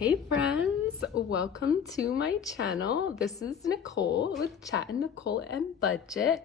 Hey friends, welcome to my channel. This is Nicole with Nicole and Budget,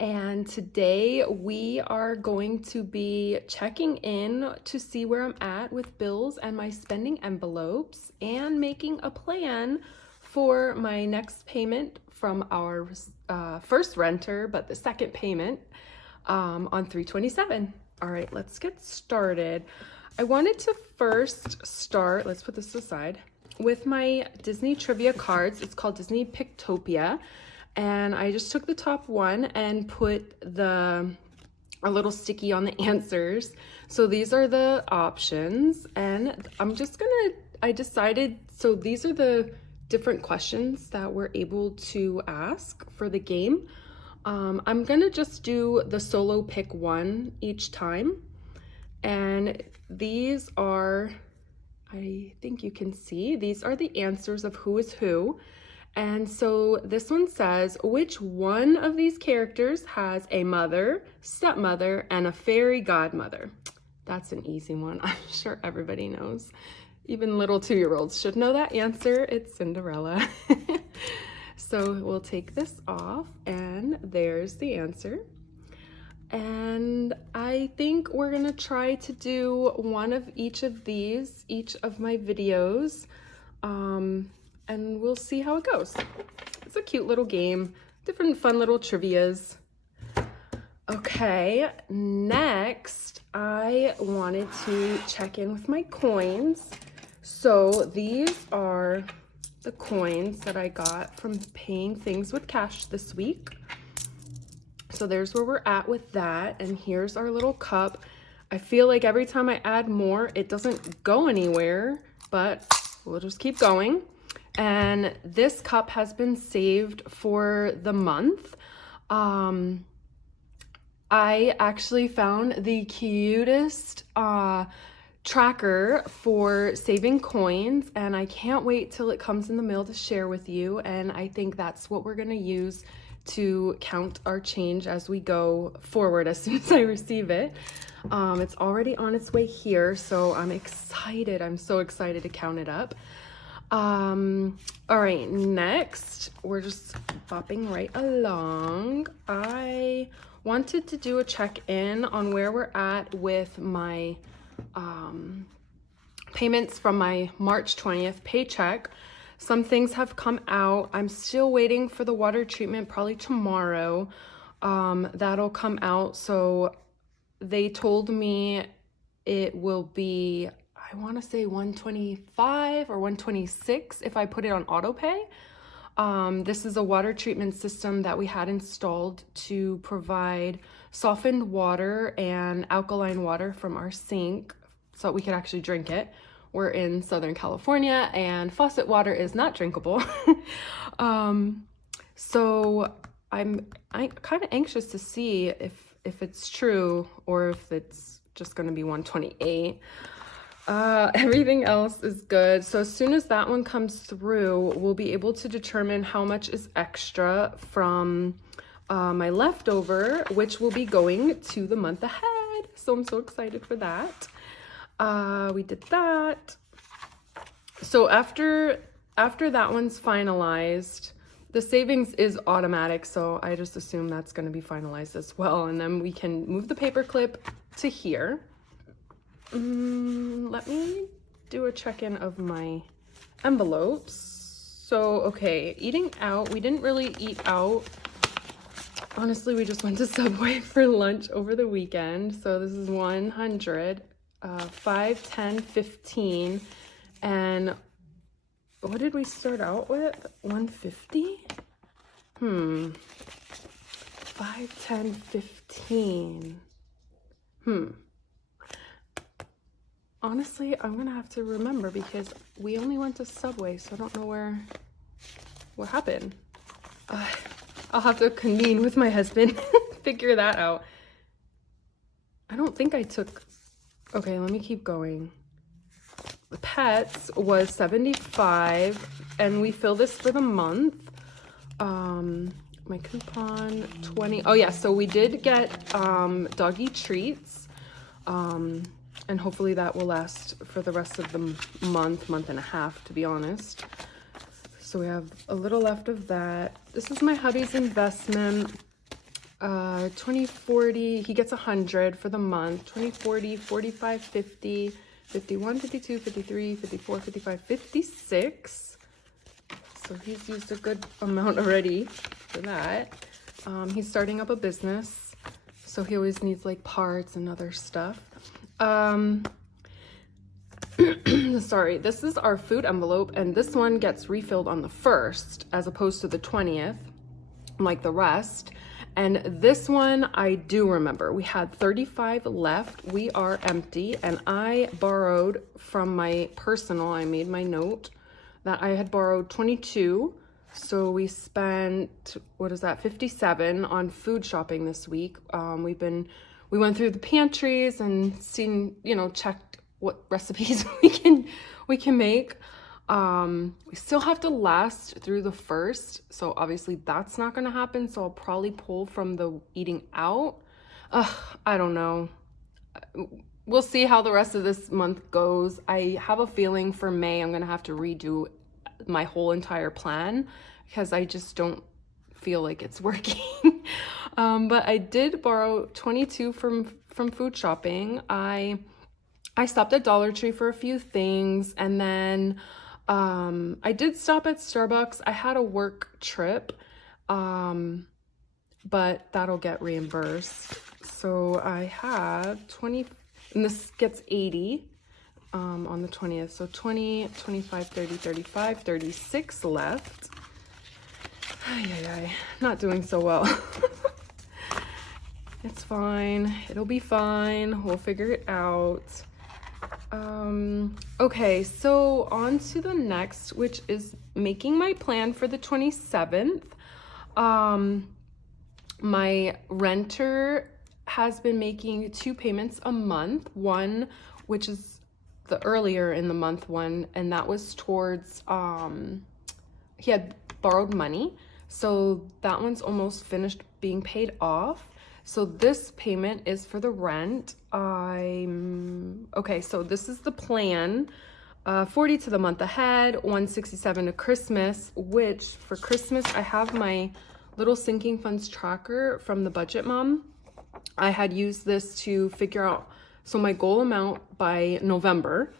and today we are going to be checking in to see where I'm at with bills and my spending envelopes and making a plan for my next payment from our first renter, but the second payment on 3/27. All right, let's get started. I wanted to first start, let's put this aside, with my Disney trivia cards. It's called Disney Pictopia. And I just took the top one and put a little sticky on the answers. So these are the options. And I decided, so these are the different questions that we're able to ask for the game. I'm gonna just do the solo pick one each time. And these are, I think you can see, these are the answers of who is who. And so this one says, which one of these characters has a mother, stepmother, and a fairy godmother? That's an easy one. I'm sure everybody knows. Even little 2-year-olds should know that answer. It's Cinderella. So we'll take this off, and there's the answer. And I think we're gonna try to do one of each of these, each of my videos, and we'll see how it goes. It's a cute little game, different fun little trivias. Okay, next I wanted to check in with my coins. So these are the coins that I got from paying things with cash this week. So there's where we're at with that, and here's our little cup. I feel like every time I add more, it doesn't go anywhere, but we'll just keep going. And this cup has been saved for the month. I actually found the cutest tracker for saving coins, and I can't wait till it comes in the mail to share with you. And I think that's what we're gonna use to count our change as we go forward as soon as I receive it. It's already on its way here, so I'm excited. I'm so excited to count it up. All right, next, we're just bopping right along. I wanted to do a check-in on where we're at with my payments from my March 20th paycheck. Some things have come out. I'm still waiting for the water treatment, probably tomorrow. That'll come out. So they told me it will be, I want to say 125 or 126 if I put it on auto pay. This is a water treatment system that we had installed to provide softened water and alkaline water from our sink so that we could actually drink it. We're in Southern California and faucet water is not drinkable. So I'm kind of anxious to see if it's true or if it's just going to be 128. Everything else is good. So as soon as that one comes through, we'll be able to determine how much is extra from my leftover, which will be going to the month ahead. So I'm so excited for that. We did that. So after that one's finalized, the savings is automatic, so I just assume that's going to be finalized as well. And then we can move the paper clip to here. Let me do a check-in of my envelopes. So, okay, eating out, we didn't really eat out. Honestly, we just went to Subway for lunch over the weekend. So this is 100. 5, 10, 15, and what did we start out with? 150? 5, 10, 15. Honestly, I'm gonna have to remember because we only went to Subway, so I don't know what happened. I'll have to convene with my husband, figure that out. I don't think I took. Okay, let me keep going. The pets was 75, and we fill this for the month. My coupon 20. Oh yeah, so we did get doggy treats. And hopefully that will last for the rest of the month and a half, to be honest. So we have a little left of that. This is my hubby's investment. 20, 40, he gets 100 for the month. 20, 40, 45, 50, 51, 52, 53, 54, 55, 56. So he's used a good amount already for that. He's starting up a business, so he always needs like parts and other stuff. Sorry, this is our food envelope, and this one gets refilled on the 1st as opposed to the 20th, like the rest. And this one I do remember. We had 35 left. We are empty, and I borrowed from my personal, I made my note that I had borrowed 22. So we spent, what is that, 57 on food shopping this week. We went through the pantries and seen, checked what recipes we can make. We still have to last through the 1st, so obviously that's not gonna happen. So I'll probably pull from the eating out. I don't know. We'll see how the rest of this month goes. I have a feeling for May I'm gonna have to redo my whole entire plan because I just don't feel like it's working. But I did borrow 22 from food shopping. I stopped at Dollar Tree for a few things, and then I did stop at Starbucks. I had a work trip, but that'll get reimbursed. So I have 20, and this gets 80 on the 20th. So 20, 25, 30, 35, 36 left. Not doing so well. It's fine. It'll be fine. We'll figure it out. Okay, so on to the next, which is making my plan for the 27th. My renter has been making 2 payments a month. One, which is the earlier in the month one, and that was towards, he had borrowed money. So that one's almost finished being paid off. So this payment is for the rent. Okay, so this is the plan. 40 to the month ahead, 167 to Christmas, which for Christmas, I have my little sinking funds tracker from the Budget Mom. I had used this to figure out, so my goal amount by November,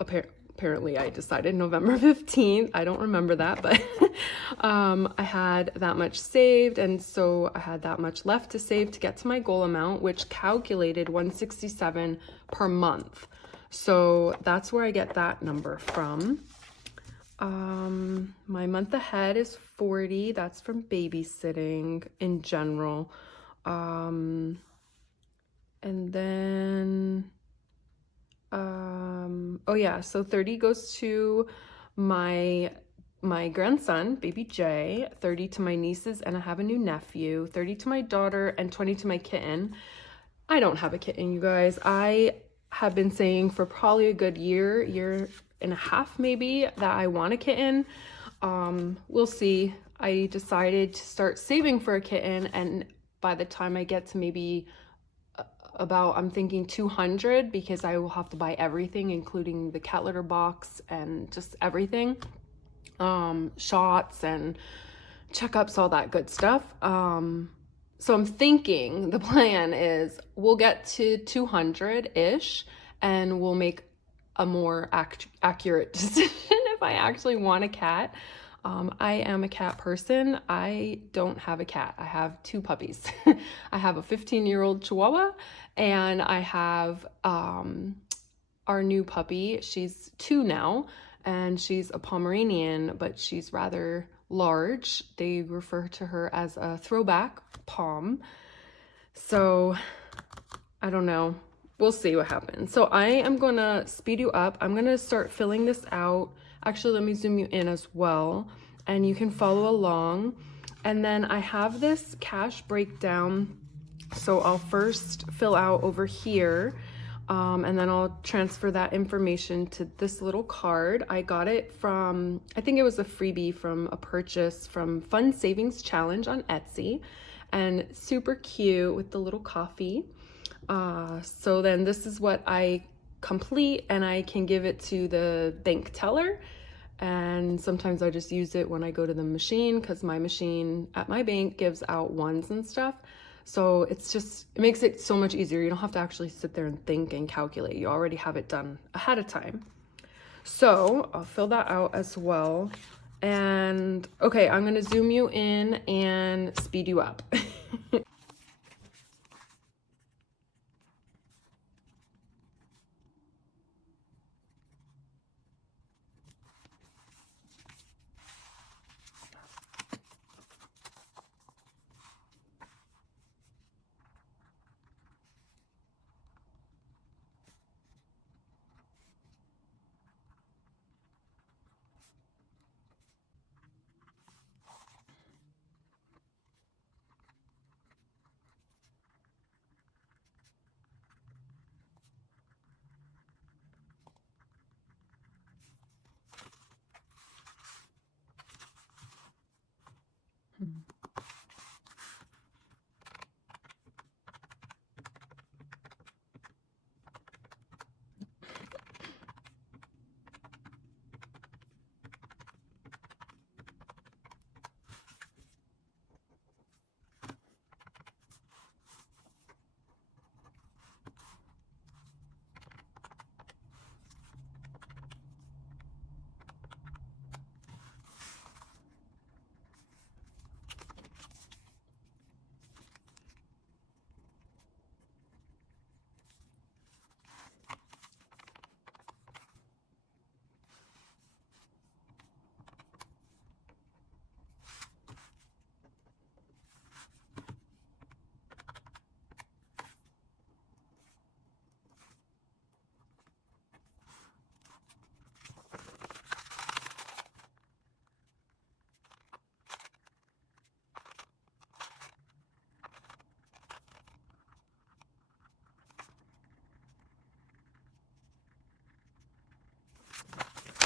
apparently I decided November 15th. I don't remember that, but I had that much saved, and so I had that much left to save to get to my goal amount, which calculated 167 per month. So that's where I get that number from. My month ahead is 40. That's from babysitting in general. And then oh yeah, so 30 goes to my grandson, baby Jay, 30 to my nieces, and I have a new nephew, 30 to my daughter, and 20 to my kitten. I don't have a kitten, you guys. I have been saying for probably a good year and a half maybe that I want a kitten. We'll see. I decided to start saving for a kitten, and by the time I get to maybe I'm thinking 200, because I will have to buy everything, including the cat litter box and just everything, shots and checkups, all that good stuff. So I'm thinking the plan is we'll get to 200-ish and we'll make a more accurate decision if I actually want a cat. I am a cat person. I don't have a cat. I have 2 puppies. I have a 15-year-old Chihuahua, and I have our new puppy. She's 2 now, and she's a Pomeranian, but she's rather large. They refer to her as a throwback Pom. So I don't know. We'll see what happens. So I am gonna speed you up. I'm gonna start filling this out. Actually, let me zoom you in as well, and you can follow along. And then I have this cash breakdown. So I'll first fill out over here, and then I'll transfer that information to this little card. I got it from, I think it was a freebie from a purchase from Fun Savings Challenge on Etsy, and super cute with the little coffee. So then this is what I complete, and I can give it to the bank teller. And sometimes I just use it when I go to the machine, because my machine at my bank gives out ones and stuff. So it makes it so much easier. You don't have to actually sit there and think and calculate. You already have it done ahead of time. So I'll fill that out as well. And okay, I'm gonna zoom you in and speed you up.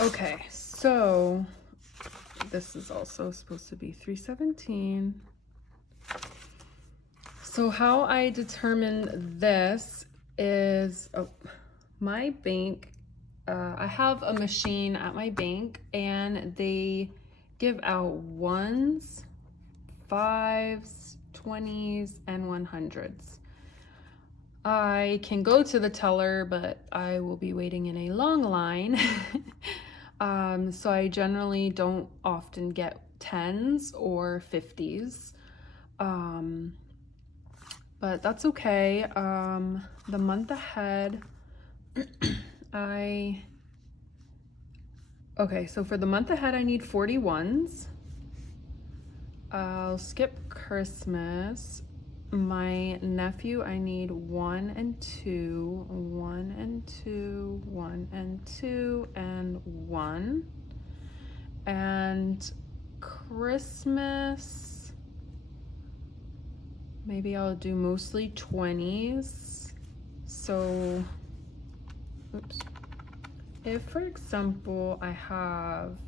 Okay, so this is also supposed to be 317. So how I determine this is, my bank, I have a machine at my bank, and they give out ones, fives, 20s, and 100s. I can go to the teller, but I will be waiting in a long line. So I generally don't often get 10s or 50s. But that's okay. The month ahead, okay, so for the month ahead, I need 41s. I'll skip Christmas. My nephew, I need 1 and 2, 1 and 2, 1 and 2, and 1. And Christmas, maybe I'll do mostly 20s. So, oops. If, for example, I have,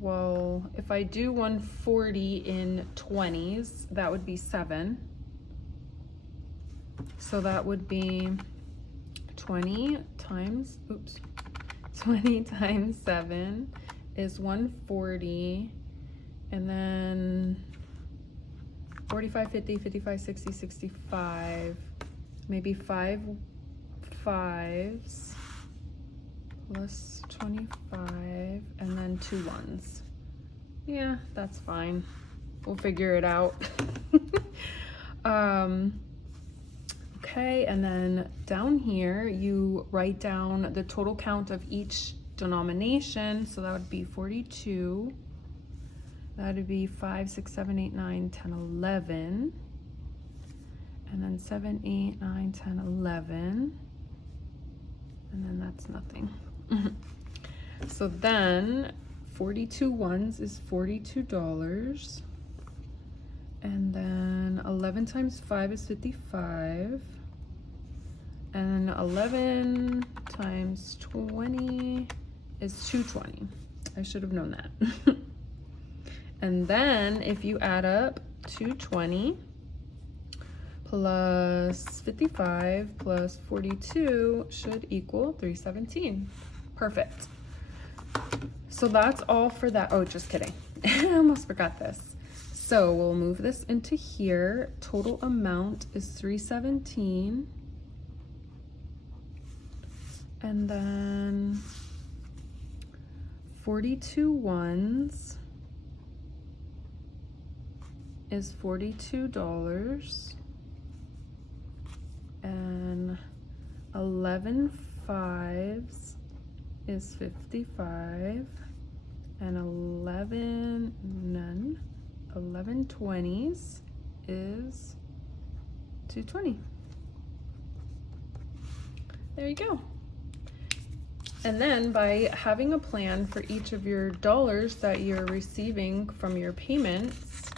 well, if I do 140 in 20s, that would be 7. So that would be 20 times 7 is 140, and then 45, 50, 55, 60, 65, maybe 5 5s plus 25, and then 2 1s. Yeah, that's fine. We'll figure it out. Okay, and then down here, you write down the total count of each denomination. So that would be 42. That would be 5, 6, 7, 8, 9, 10, 11. And then 7, 8, 9, 10, 11. And then that's nothing. So then 42 ones is $42. And then 11 times 5 is 55. And 11 times 20 is 220. I should have known that. And then if you add up 220 plus 55 plus 42 should equal 317. Perfect. So that's all for that. Oh, just kidding. I almost forgot this. So we'll move this into here. Total amount is 317. And then 42 ones is $42. And 11 fives is 55. And 11 20s is 220. There you go. And then by having a plan for each of your dollars that you're receiving from your payments,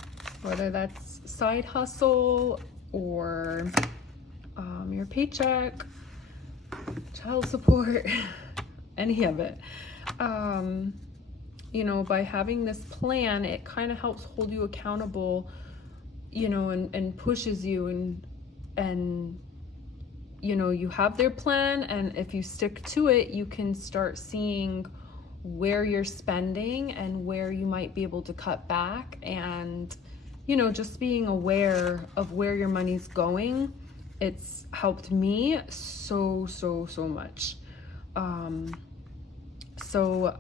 whether that's side hustle or your paycheck, child support, any of it, you know, by having this plan, it kind of helps hold you accountable, you know, and pushes you, and you know, you have their plan, and if you stick to it, you can start seeing where you're spending and where you might be able to cut back, and you know, just being aware of where your money's going. It's helped me so much. So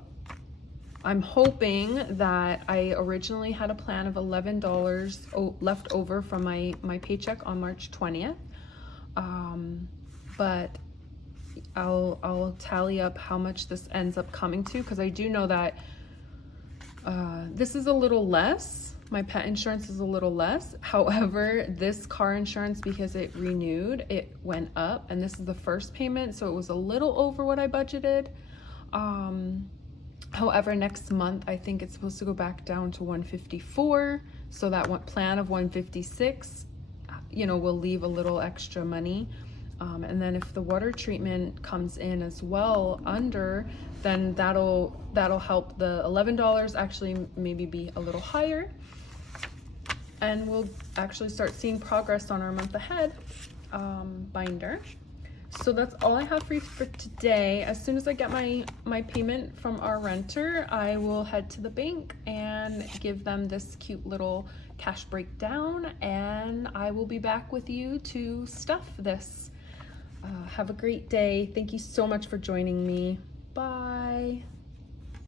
I'm hoping that I originally had a plan of $11 left over from my paycheck on March 20th. But I'll tally up how much this ends up coming to, because I do know that this is a little less. My pet insurance is a little less. However, this car insurance, because it renewed, it went up, and this is the first payment, so it was a little over what I budgeted. However, next month I think it's supposed to go back down to 154, so that one plan of 156, you know, will leave a little extra money. And then if the water treatment comes in as well under, then that'll help the $11 actually maybe be a little higher, and we'll actually start seeing progress on our month ahead binder. So that's all I have for you for today. As soon as I get my payment from our renter, I will head to the bank and give them this cute little cash breakdown, and I will be back with you to stuff this. Have a great day. Thank you so much for joining me. Bye.